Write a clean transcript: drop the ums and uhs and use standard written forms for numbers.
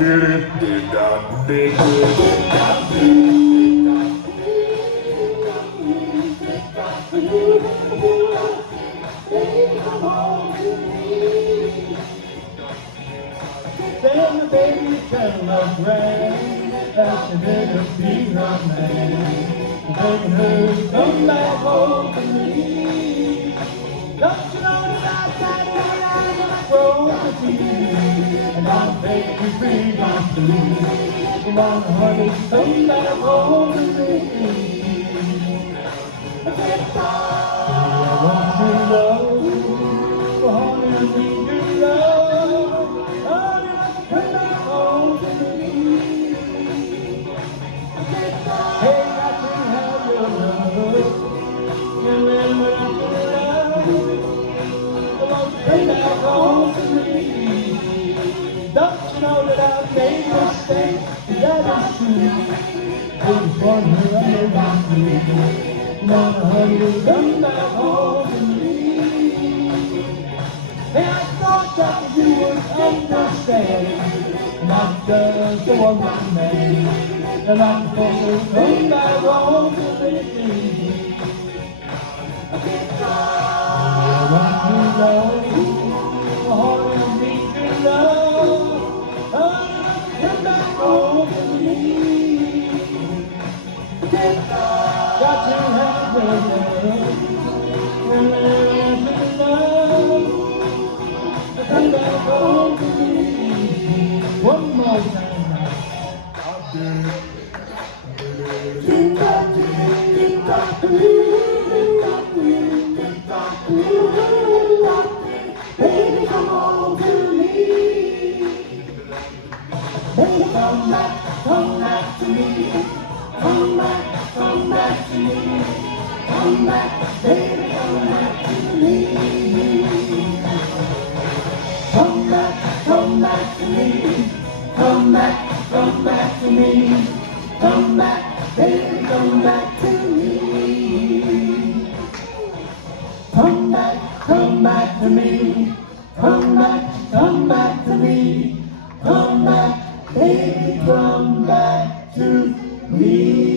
did it, did I, did it. Tell the baby, tell the brain that she better be her man. Begging her to come back home to me. Don't you know that I tried to get out of my property? And I'm begging free my food. Come on, honey, come back home to me. I want your love, honey, I need your love. Honey, come back home to me. Hey, I can have your love. Come back home to me. Don't you know that I've made mistakes? That is true. There's one who I never knew. Now, honey, come back home to me. Hey, I thought that you would understand. Not just the one man. And I'm supposed to come back home to me. I want to love, honey, I need your love. Honey, come back home to me. Got to have your love, and love. Come back home to me. One more time. I did it. Baby, come home to me. Baby, come back to me. Come back to me. Come back, baby, come back to me. Come back to me. Come back to me. Come back, baby, come back to me. Come back to me. Come back to me. Come back, baby, come back to me.